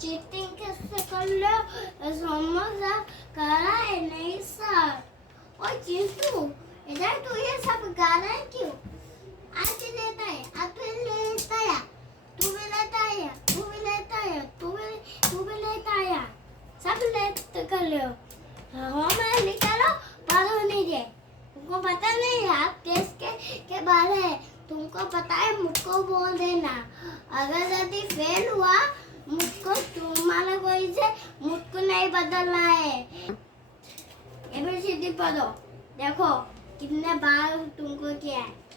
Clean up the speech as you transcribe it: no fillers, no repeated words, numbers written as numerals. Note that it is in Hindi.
चीटिंग कैसे कर लो समझा करा है नहीं सर। और चिंटू इधर तू ये सब गा रहा है क्यों? आज लेता है अब फिर लेता है, तू भी लेता है, तू भी लेता है, तू भी लेता है, सब लेते कर लो। होमवर्क निकालो, पढ़ो नहीं दे। तुमको पता नहीं है आप केस के बारे है, तुमको पता है मुझको बोल देना। अगर यदि फेल हुआ मुझको तुम्हारा कोई से मुझको नहीं बदलना है। ABCD पढ़ो, देखो कितने बार तुमको किया है।